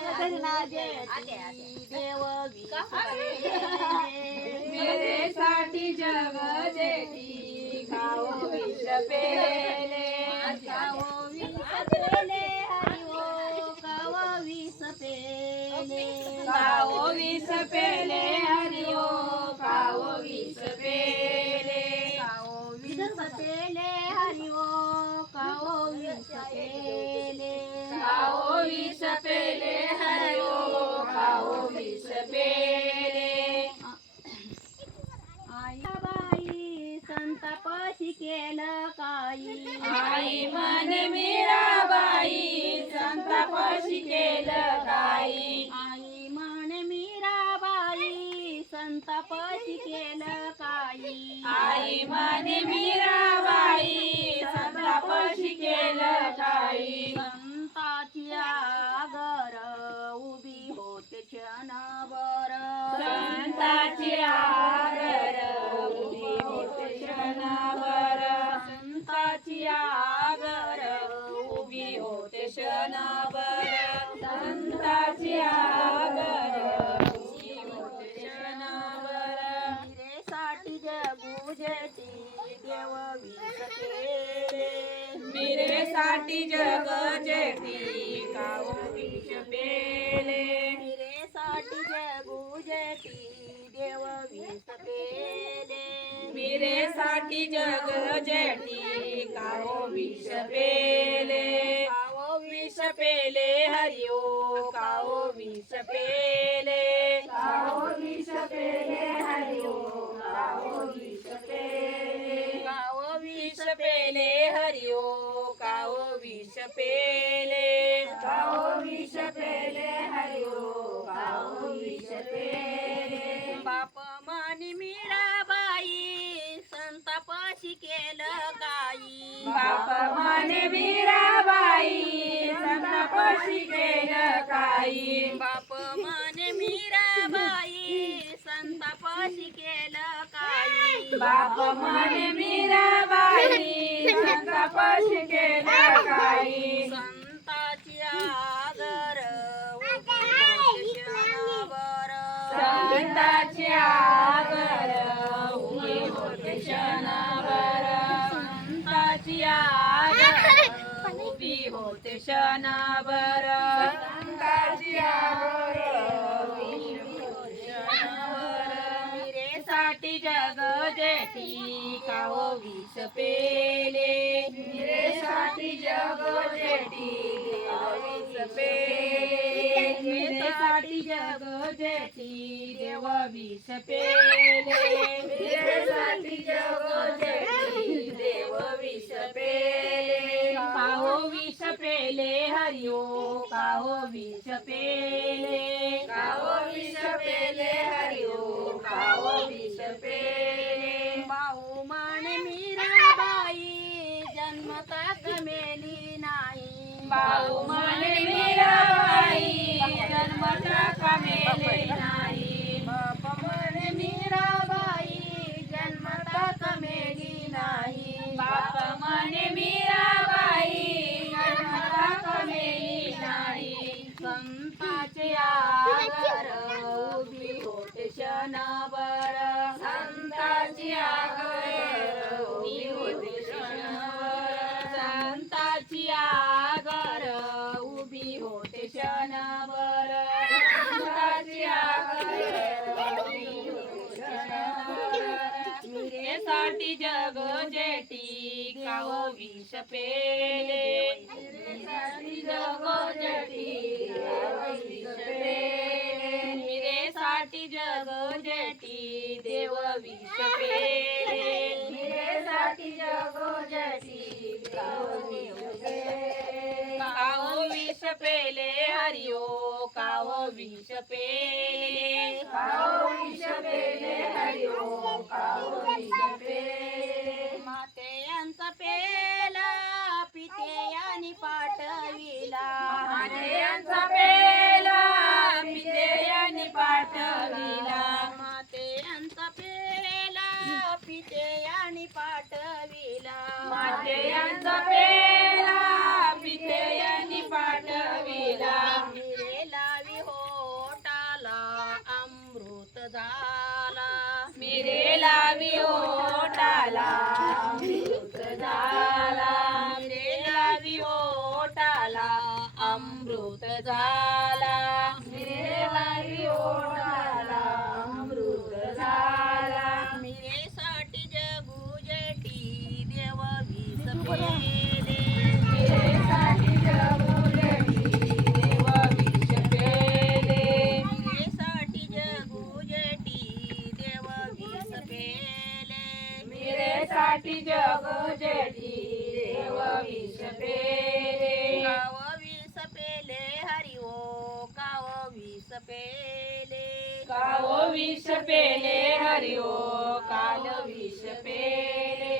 धरणा जेठी देव विष पेले मेरेसाठी जग जेठी खाओ विष पेले खाओ विष पेले हरि ओ खाओ विष पेले खाओ विष पेले हरि ओ खाओ विष पेले खाओ विष पेले हरि ओ खाओ विष पेले खाओ विष पेले हरि ओ खाओ विष पेले आईबाई संतापाशी केलं काही आई म्हणे मीराबाई संतापाशी केलं काही आई म्हणे मीराबाई संतापाशी केलं काही आई म्हणे मीराबाई संतापाशी केलं काही संताची आगर उभी होते क्षणभर संताची आगर उभी होते क्षणभर संताची आगर उभी होते क्षणभर संताची आगर उभी होते क्षणभर मीरेसाठी जगू जेठी देव विष पेले मीरेसाठी जग जेठी खाओ विष पेले मीरेसाठी जगू जेठी देव विष पेले मीरेसाठी जग जेठी खाओ विष पेले खाओ विष पेले हरि ओ खाओ विष पेले खाओ विष पेले हरि ओ खाओ विष पेले खाओ विष पेले हरि ओ खाओ विष पेले खाओ विष पेले हरि ओ खाओ विष पेले बाप मानी मीराबाई संतापाशी केलं काही बाप म्हणे मीराबाई संतापाशी केलं काही बाप माने मीराबाई संतापाशी केलं काही बाप म्हणे मीराबाई संतापाशी केलं काही संताची आगर उभी होते क्षणभर संताची आगर उभी होते क्षणभर संताची आगर उभी होते क्षणभर संताची आगर उभी होते क्षणभर मीरेसाठी जग जेठी खाओ विष पेले मीरेसाठी जग जेठी देव विष पेले मीरेसाठी जग जेठी देव विष पेले मीरेसाठी जग जेठी देव विष पेले खाओ विष पेले हरि ओ खाओ विष पेले खाओ विष पेले हरि ओ खाओ विष पेले भाऊ माने मीराबाई जन्मता कमेली नाही भाऊ म्हणे मीराबाई जन्मता कमेले नाही बाप म्हणे मीराबाई जन्मता कमेली नाही बाप म्हणे मीराबाई जन्मता कमेली नाही संताचे आगर उभी होते क्षणभर संताची आगर उभी होते क्षणभर संताची आगर उभी होते क्षणभर संताची आगर उभी होते क्षणभर मीरेसाठी जग जेठी खाओ विष पेले मीरेसाठी जग जेठी खाओ विष पेले मीरेसाठी जग जेठी देव विष पेले मीरेसाठी जग जेठी खाओ विष पेले खाओ विष पेले हरि ओ खाओ विष पेले खाओ विष पेले हरि ओ खाओ विष पेले माते यांचा पेला पिते यांनी पाठविला माते यांचा पेला पिते यांनी पाठविला माते यांचा पेला पिते यांनी पाठविला माते यांचा पेला पिते यांनी पाठविला मिरेला झाला अमृत झाला मिरे लावी ओटाला अमृत झाला मिरे लावी ओठाला अमृत झाला मिरेसाठी जगू जेठी देव वीस पेले मिरेसाठी जगुजटी देव विष पेले मिरेसाठी जगू जेठी देव वीस पेले मिरेसाठी जगुजटी देव विष पेले काव वीस पेले हरी ओ काव वीस पेले काव विष पेले हरिओ काल विष पेले